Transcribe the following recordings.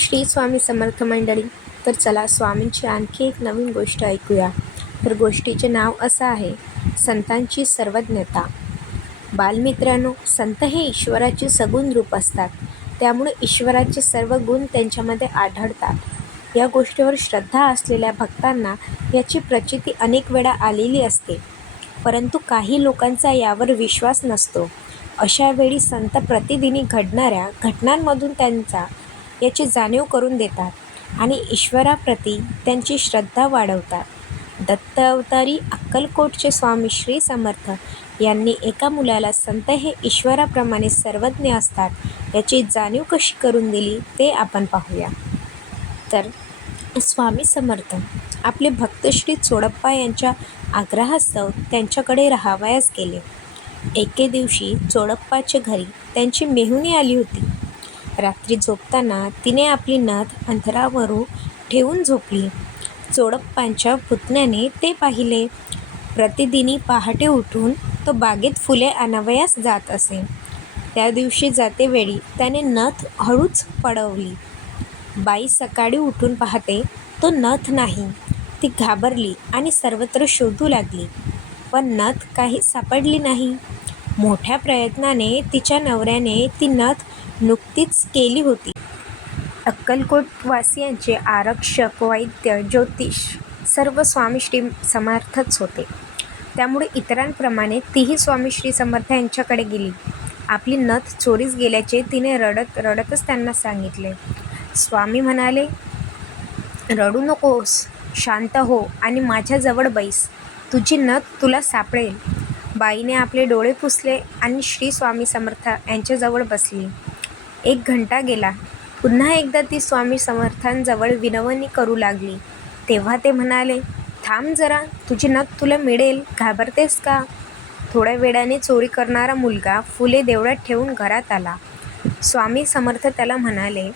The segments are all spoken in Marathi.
श्री स्वामी समर्थ मंडळी. तर चला स्वामींची आणखी एक नवीन गोष्ट ऐकूया. तर गोष्टीचे नाव असं आहे, संतांची सर्वज्ञता. बालमित्रांनो, संत हे ईश्वराचे सगुण रूप असतात. त्यामुळे ईश्वराचे सर्व गुण त्यांच्यामध्ये आढळतात. या गोष्टीवर श्रद्धा असलेल्या भक्तांना याची प्रचिती अनेक वेळा आलेली असते, परंतु काही लोकांचा यावर विश्वास नसतो. अशा वेळी संत प्रतिदिनी घडणाऱ्या घटनांमधून त्यांचा याची जाणीव करून देतात आणि ईश्वराप्रती त्यांची श्रद्धा वाढवतात. दत्त अवतारी अक्कलकोटचे स्वामी श्री समर्थ यांनी एका मुलाला संत हे ईश्वराप्रमाणे सर्वज्ञ असतात याची जाणीव कशी करून दिली ते आपण पाहूया. तर स्वामी समर्थ आपले भक्त श्री चोडप्पा यांच्या आग्रहास्तव त्यांच्याकडे राहावयास गेले. एके दिवशी चोडप्पाच्या घरी त्यांची मेहुणी आली होती. रात्री झोपताना तिने आपली नथ अंथरावर ठेवून झोपली. चोडप्पांच्या पुतण्याने ते पाहिले. प्रतिदिनी पहाटे उठून तो बागेत फुले आणावयास जात असे. त्या दिवशी जातेवेळी त्याने नथ हळूच पळवली. बाई सकाळी उठून पाहते तो नथ नाही. ती घाबरली आणि सर्वत्र शोधू लागली, पण नथ काही सापडली नाही. मोठ्या प्रयत्नाने तिच्या नवऱ्याने ती नथ नुकतीच केली होती. अक्कलकोटवासियांचे आरक्षक, वैद्य, ज्योतिष सर्व स्वामी श्री समर्थच होते. त्यामुळे इतरांप्रमाणे तीही स्वामी श्री समर्थ यांच्याकडे गेली. आपली नथ चोरीस गेल्याचे तिने रडतच त्यांना सांगितले. स्वामी म्हणाले, रडू नकोस, शांत हो आणि माझ्याजवळ बैस. तुझी नथ तुला सापडेल. बाईने आपले डोळे पुसले आणि श्री स्वामी समर्थ यांच्याजवळ बसली. 1 घंटा गेला. पुन्हा एकदा ती स्वामी समर्थांजवळ विनवणी करू लागली. तेव्हा ते म्हणाले, थांब जरा, तुझी नथ तुला मिळेल, घाबरतेस का? थोड्या वेळाने चोरी करणारा मुलगा फुले देवळात ठेवून घरात आला. स्वामी समर्थ त्याला म्हणाले,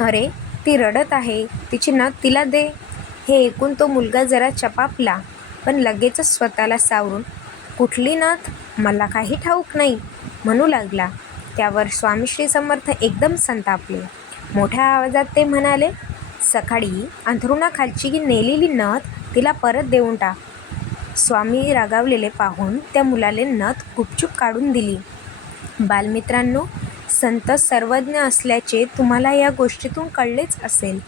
अरे ती रडत आहे, तिची नथ तिला दे. हे ऐकून तो मुलगा जरा चपापला, पण लगेचच स्वतःला सावरून, कुठली नथ, मला काही ठाऊक नाही म्हणू लागला. त्यावर स्वामी श्री समर्थ एकदम संतापले. मोठ्या आवाजात ते म्हणाले, सकाळी अंथरुणाखालची नेलेली नथ तिला परत देऊन टाक. स्वामी रागावलेले पाहून त्या मुलाने नथ गुपचूप काढून दिली. बालमित्रांनो, संत सर्वज्ञ असल्याचे तुम्हाला या गोष्टीतून कळलेच असेल.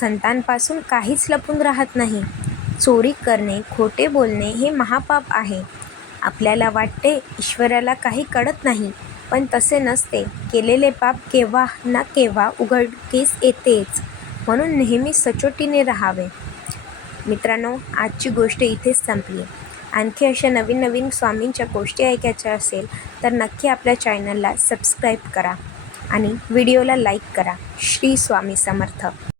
संतांपासून काहीच लपून राहत नाही. चोरी करणे, खोटे बोलणे हे महापाप आहे. आपल्याला वाटते ईश्वराला काही कळत नाही, पण तसे नसते. केलेले पाप केव्हा ना केव्हा उघडकीस येतेच. म्हणून नेहमी सचोटीने राहावे. मित्रांनो, आजची गोष्ट इथेच संपली. आणखी अशा नवीन स्वामींच्या गोष्टी ऐकायच्या असेल तर नक्की आपल्या चॅनलला सबस्क्राईब करा आणि व्हिडिओला लाईक करा. श्री स्वामी समर्थ.